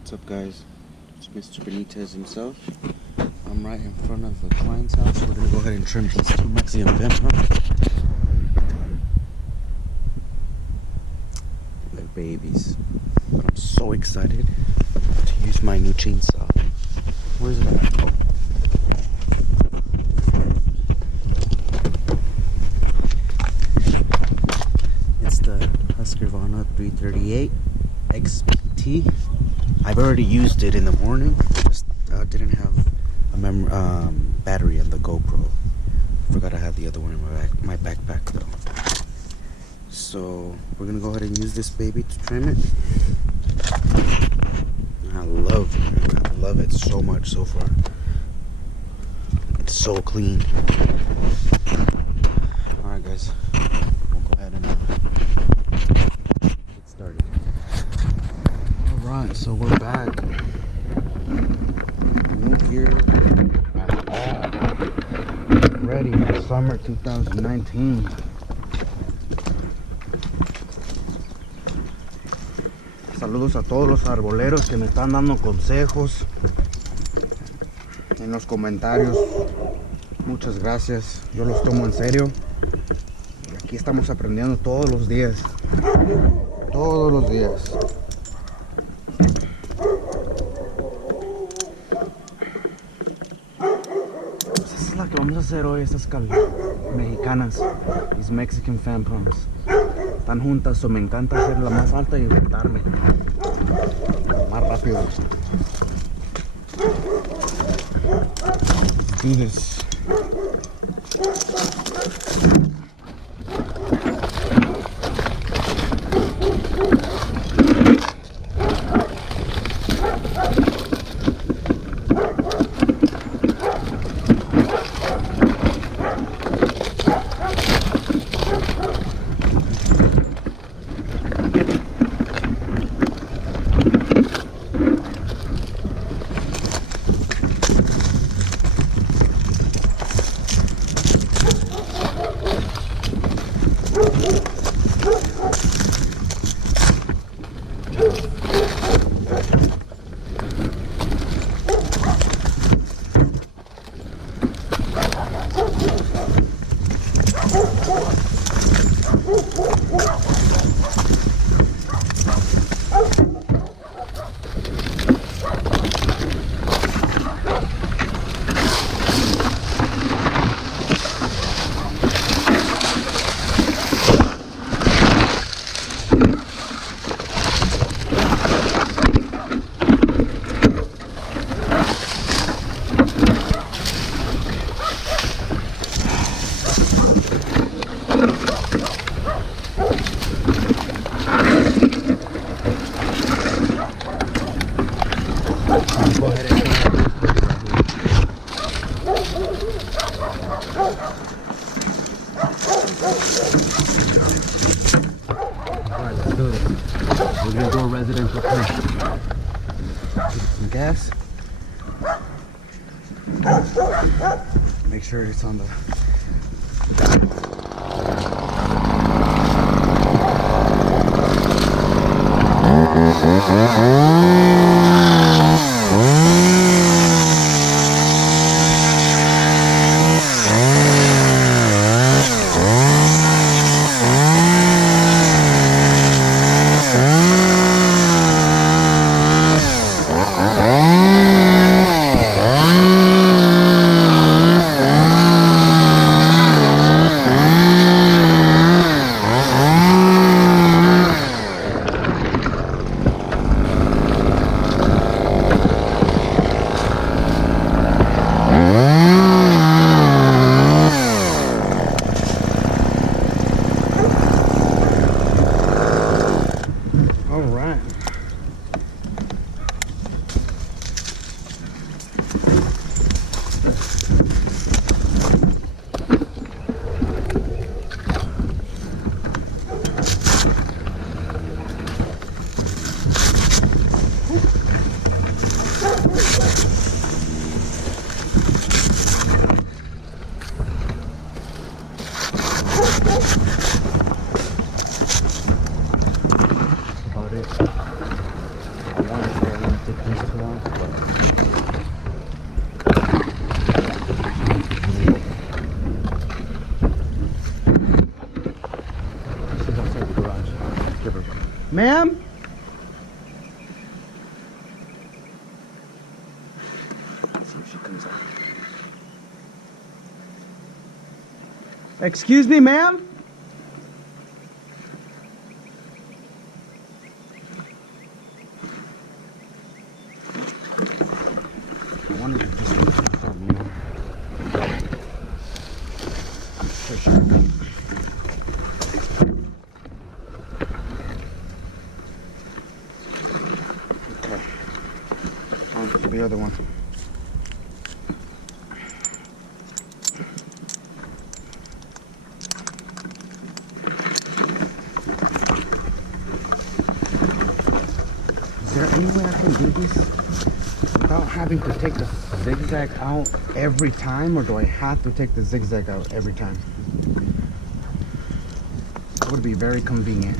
What's up, guys? It's Mr. Benitez himself. I'm right in front of a client's house. We're gonna go ahead and trim these two Mexican vampires. They're babies. But I'm so excited to use my new chainsaw. Where's it at? Oh. It's the Husqvarna 338 XPT. I've already used it in the morning. Just didn't have a battery on the GoPro. Forgot I had the other one in my backpack though. So we're gonna go ahead and use this baby to trim it. I love it so much so far. It's so clean. All right, guys. We'll go ahead and get started. Alright, so we're back. New gear at all. Ready for summer 2019. Saludos a todos los arboleros que me están dando consejos en los comentarios. Muchas gracias. Yo los tomo en serio. Y aquí estamos aprendiendo todos los días. Todos los días. La que vamos a hacer hoy, estas mexicanas, these Mexican fan pumps, están juntas, so me encanta hacer la más alta y inventarme más rápido. Let's do this. Alright, let's do this. We're gonna do a residential place. Get some gas. Make sure it's on the Excuse me, ma'am? I wanted to just confirm, you know. For sure. Okay. On to the other one. Is there any way I can do this without having to take the zigzag out every time, or do I have to take the zigzag out every time? That would be very convenient.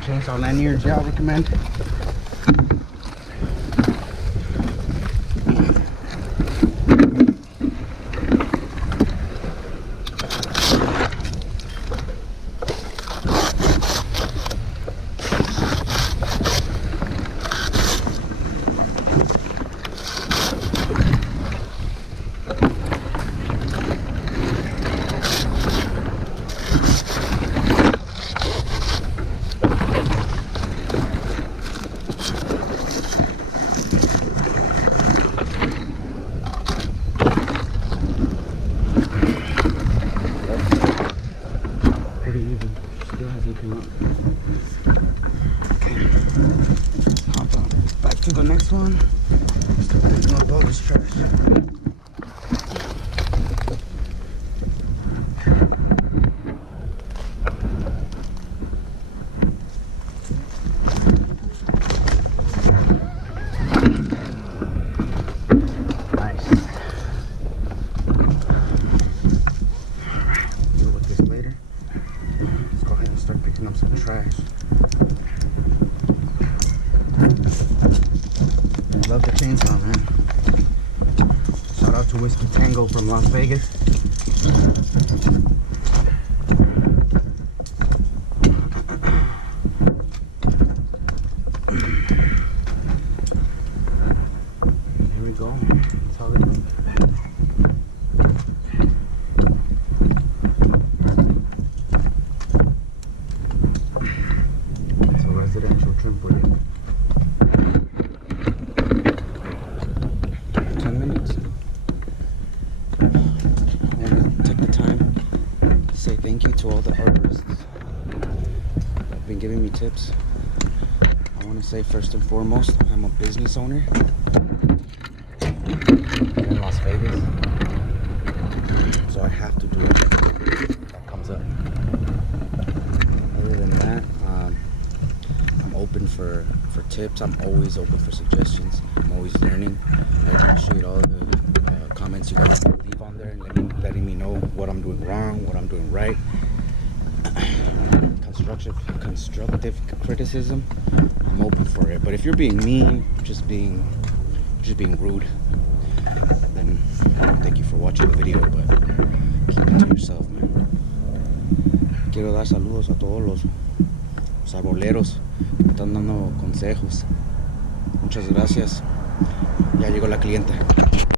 Chainsaw lanyards y'all recommend? The next one, still picking up all this trash. Nice. Alright, deal with this later. Let's go ahead and start picking up some trash. Love the chainsaw, man. Shout out to Whiskey Tango from Las Vegas. recording 10 minutes. I want to take the time to say thank you to all the arborists that have been giving me tips. I want to say first and foremost, I'm a business owner in Las Vegas, so I have to do everything that comes up. Other than that, I'm open for tips. I'm always open for suggestions. I'm always learning. I appreciate all the comments you guys leave on there and letting me know what I'm doing wrong, what I'm doing right. Constructive criticism, I'm open for it. But if you're being mean, just being rude, then thank you for watching the video, but keep it to yourself, man. Quiero dar saludos a todos los arboleros que me están dando consejos. Muchas gracias. Ya llegó la clienta.